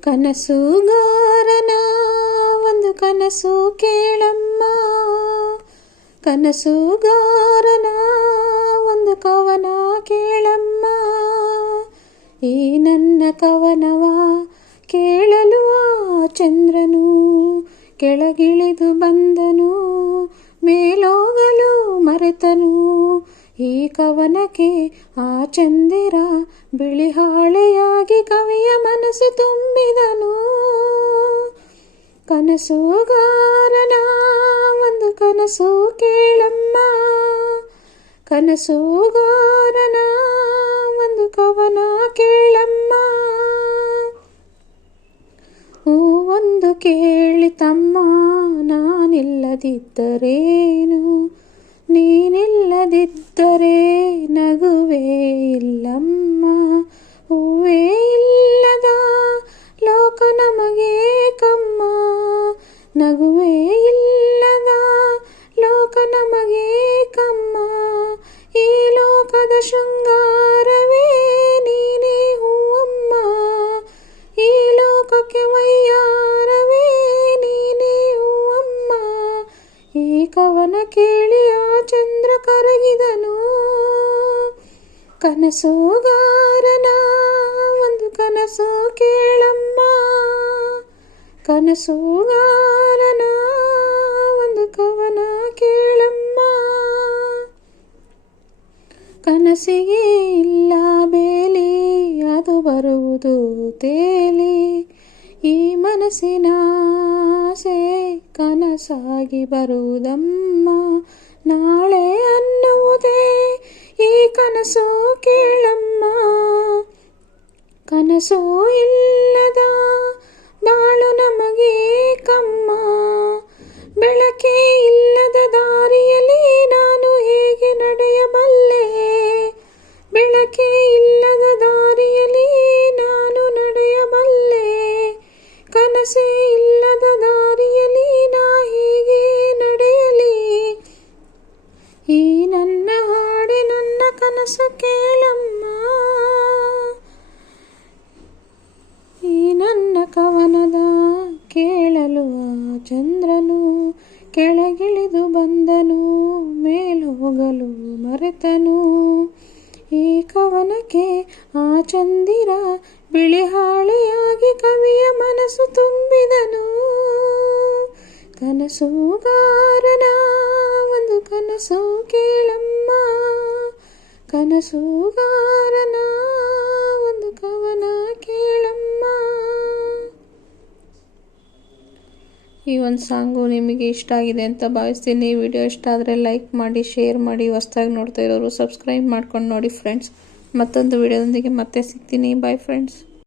ಕನಸುಗಾರನ ಒಂದು ಕನಸು ಕೇಳಮ್ಮ. ಕನಸುಗಾರನ ಒಂದು ಕವನ ಕೇಳಮ್ಮ. ಈ ನನ್ನ ಕವನವ ಕೇಳಲು ಆ ಚಂದ್ರನು, ಕೆಳಗಿಳಿದು ಬಂದನು, ಮೇಲೋಗಲು ಮರೆತನು. ಈ ಕವನಕ್ಕೆ ಆ ಚಂದಿರ ಬಿಳಿ ಹಾಳೆಯಾಗಿ ಕವಿಯ ಮನಸ್ಸು ತುಂಬಿದನು ಕನಸುಗಾರನ ಒಂದು ಕನಸು ಕೇಳಮ್ಮ. ಕನಸುಗಾರನ ಒಂದು ಕವನ ಕೇಳಮ್ಮ. ಹೂವೊಂದು ಕೇಳಿ ತಮ್ಮ, ನಾನಿಲ್ಲದಿದ್ದರೇನು? ನೀನಿಲ್ಲದಿದ್ದರೆ ನಗುವೇ ಇಲ್ಲಮ್ಮ. ಲೋಕ ನಮಗೆ ಕಮ್ಮ. ಈ ಲೋಕದ ಶೃಂಗಾರವೇ ನೀನೇ ಹೂವಮ್ಮ. ಈ ಲೋಕಕ್ಕೆ ವಯ್ಯಾರವೇ ನೀನೇ ಹೂವಮ್ಮ. ಈ ಕವನ ಕೇಳಿ ಆ ಚಂದ್ರ ಕರಗಿದನು. ಕನಸೋಗಾರನ ಒಂದು ಕನಸು ಕೇಳಮ್ಮ. ಕನಸೋಗಾರನ ಒಂದು ಕವನ ಕೇಳಮ್ಮ. ಕನಸಿಗೆ ಇಲ್ಲ ಬೇಲಿ, ಅದು ಬರುವುದು ತೇಲಿ. ಈ ಮನಸ್ಸಿನ ಆಸೆ ಕನಸಾಗಿ ಬರುವುದಮ್ಮ. ನಾಳೆ ಅನ್ನುವುದೇ ಈ ಕನಸು ಕೇಳಮ್ಮ. ಕನಸು ಇಲ್ಲದ ಕೇಳಮ್ಮ. ಈ ನನ್ನ ಕವನದ ಕೇಳಲು ಆ ಚಂದ್ರನು ಕೆಳಗಿಳಿದು ಬಂದನು ಮೇಲೋಗಲು ಮರೆತನು. ಈ ಕವನಕ್ಕೆ ಆ ಚಂದಿರ ಬಿಳಿ ಹಾಳೆಯಾಗಿ ಕವಿಯ ಮನಸ್ಸು ತುಂಬಿದನು. ಕನಸುಗಾರನ ಒಂದು ಕನಸು ಕೇಳಮ್ಮ. ಕನಸುಗಾರನ ಒಂದು ಕವನ ಕೇಳಮ್ಮ. ಈ ಒಂದು ಸಾಂಗು ನಿಮಗೆ ಇಷ್ಟ ಆಗಿದೆ ಅಂತ ಭಾವಿಸ್ತೀನಿ. ವಿಡಿಯೋ ಇಷ್ಟ ಆದರೆ ಲೈಕ್ ಮಾಡಿ, ಶೇರ್ ಮಾಡಿ, ಹೊಸ್ದಾಗಿ ನೋಡ್ತಾ ಇರೋರು ಸಬ್ಸ್ಕ್ರೈಬ್ ಮಾಡ್ಕೊಂಡು ನೋಡಿ ಫ್ರೆಂಡ್ಸ್. ಮತ್ತೊಂದು ವಿಡಿಯೋದೊಂದಿಗೆ ಮತ್ತೆ ಸಿಗ್ತೀನಿ. Bye friends